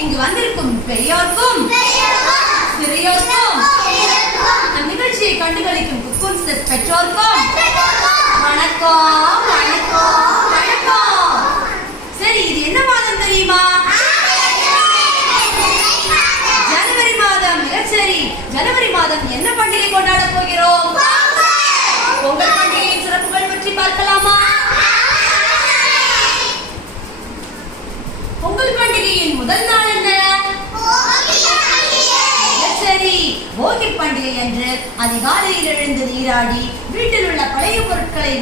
இங்கு வந்திருக்கும் பெரியோர்க்கும் சிறியோர்க்கும் நிகழ்ச்சியை கண்டுகளிக்கும் பெற்றோர்க்கும் வணக்கம் வணக்கம் வணக்கம். சரி, இது என்ன மாதம் தெரியுமா? ஜனவரி மாதம். சரி, ஜனவரி மாதம் என்ன பண்டிகை கொண்டாட போகிறோம்? பொங்கல் பண்டிகையின் சிறப்புகள் பற்றி பார்க்கலாமா? பொங்கல் பண்டிகையின் முதல் நாள் என்ன? சரி, போகி பண்டிகை அன்று அதிகாலையில் எழுந்து நீராடி வீட்டில் உள்ள பழைய பொருட்களை